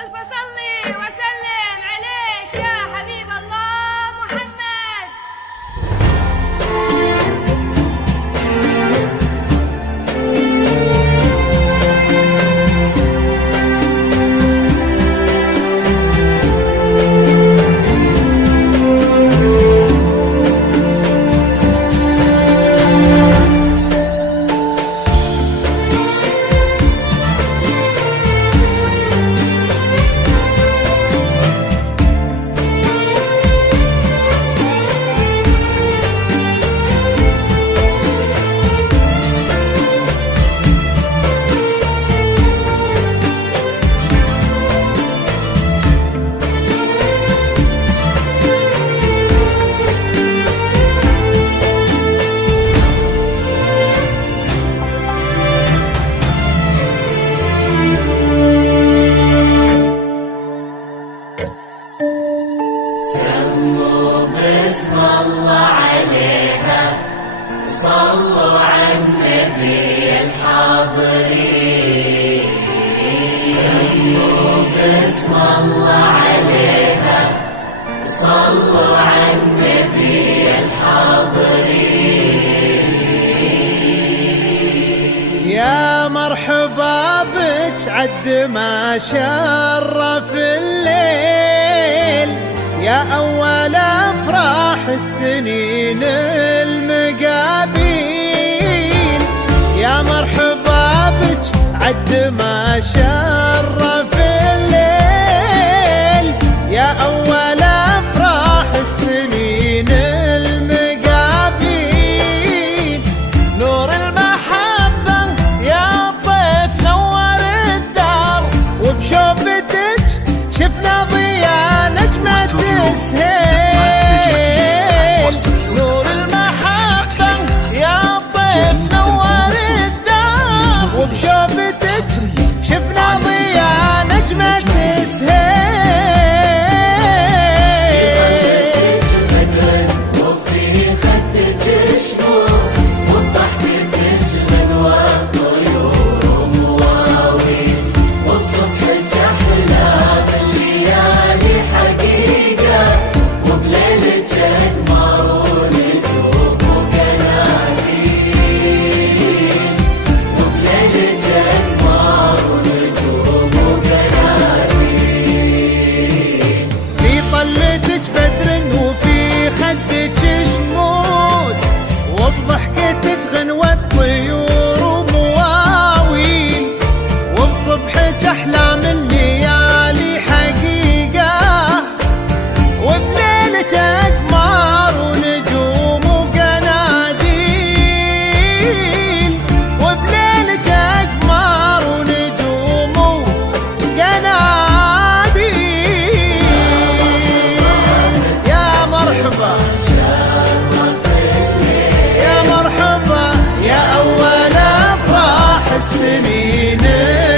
ألف صلي وسلم عليك يا حبيب الله محمد. بسم الله عليها صلوا على النبي الحاضرين. سموا بسم الله عليها صلوا على النبي الحاضرين. يا مرحبا بك عد ما شرف الليل، يا أول أفراح السنين المقابيل. يا مرحبا بك عد ما شرف الليل، يا أول أفراح السنين المقابيل. نور المحبة يا ضيف نور الدار، وبشوفتك شفنا ضياء نجمة السهيل. نور المحبة يا ضيف نور الدار، وبشوفتك شفنا ضياء نجمة السهيل. وفي خدك شموس وبضحكتك غنوة طيور ومواويل، وبصبحك أحلى بالليالي حقيقة، وبليلك أقمار ونجوم وقناديل، وبليلك أقمار ونجوم وقناديل. في طلتك بدر وفي خدك شموس، وبضحكتك غنوة طيور ومواويل، وبصبحك أحلام الليالي حقيقة، وبليلك أقمار ونجوم وقناديل، وبليلك أقمار ونجوم وقناديل. يا مرحبا يا مرحبا يا أول أفراح السنين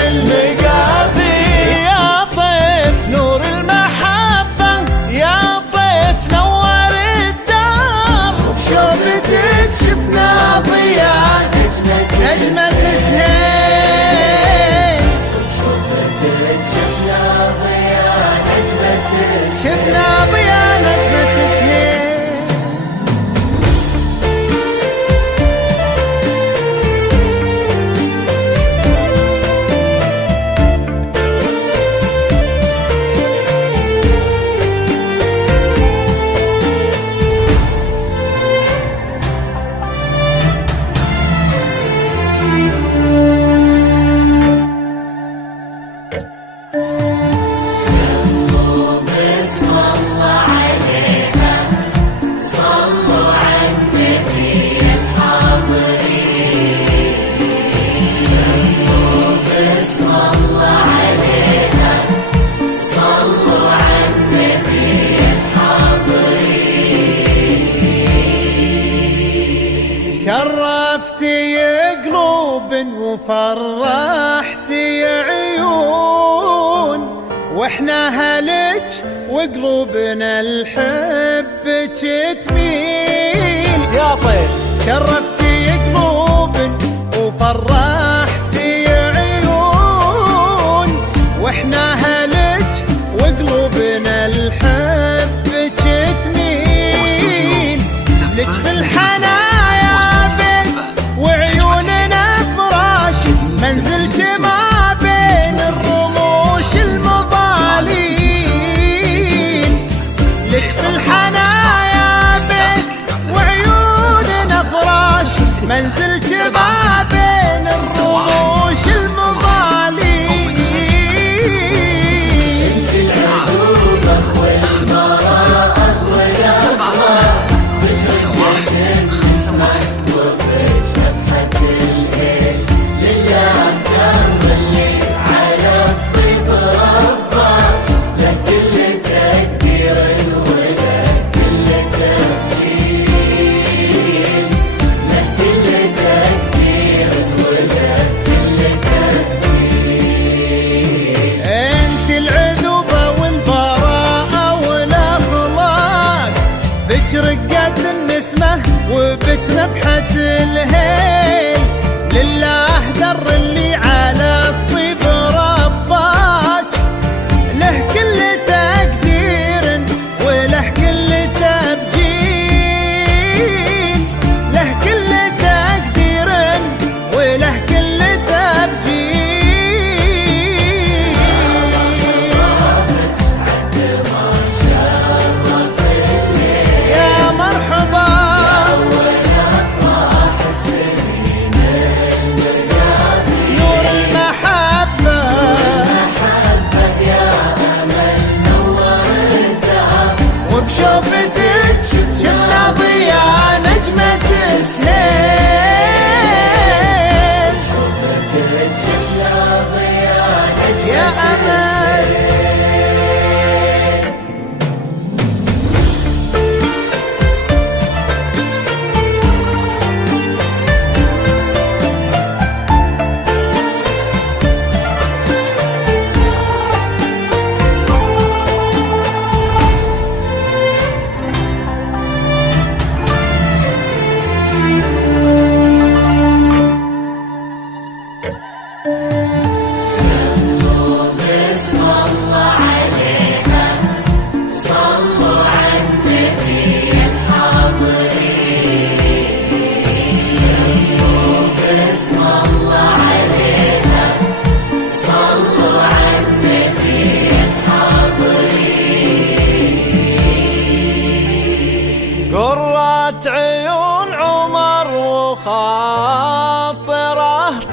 المقابيل. يا ضيف نور المحبة يا ضيف نور الدار، وبشوفتك شفنا ضياء نجمة السهيل. شفنا ضياء نجمة شفنا ضياء نجمة السهيل. بسم الله عليها صلوا على النبي الحاضرين. بسم الله عليها صلوا على النبي الحاضرين. شرفتي قلوب وفرحتي عيون، واحنا هلج وقلوبنا الحبك تميل. يا طيف شرفتي قلوب وفرحتي عيون، واحنا هلج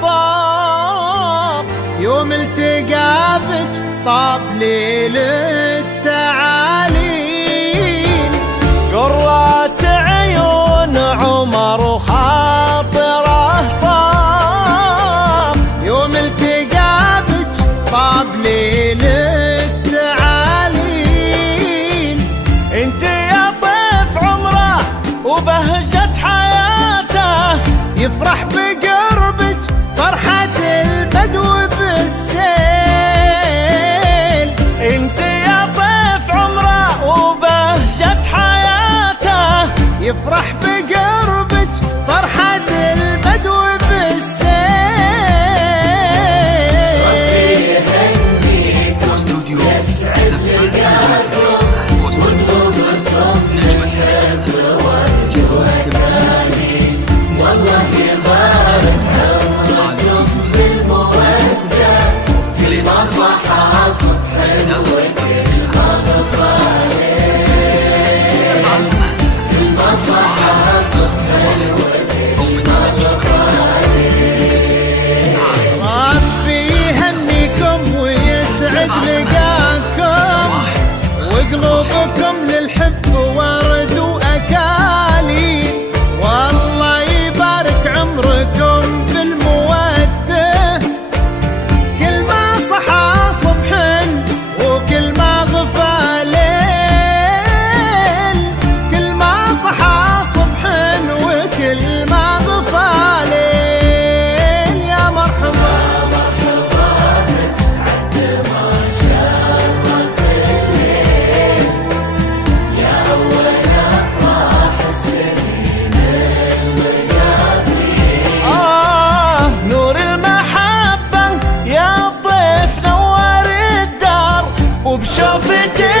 طاب، يوم التقى بك طاب ليل التعاليل. قرة عيون عمر وخاطره طاب، يوم التقى بك طاب ليل التعاليل. انت يا ضيف عمره وبهجة حياته، يفرح بقربك فرحة البدو بالسيل. انت يا ضيف عمره وبهجة حياته، يفرح بقربك فرحة البدو بالسيل. ربي يهنيكم يسعد لقاكم وقلوبكم نحب وجهك آمين. والله يبارك عمركم بالمودة، كل ما صح صبح وكل ما غفى ليل، كل ما صح صبح وكل ما غفى ليل. ربي يهنيكم ويسعد لقاكم وقلوبكم للحب ورد وأكاليل. والله يبارك عمركم بالمودة، كل ما صحى صبح وكل ما غفى ليل، كل ما صحى صبح وكل ما غفى ليل. يا مرحبا نور المحبة يا ضيف نور الدار، وبشوفتي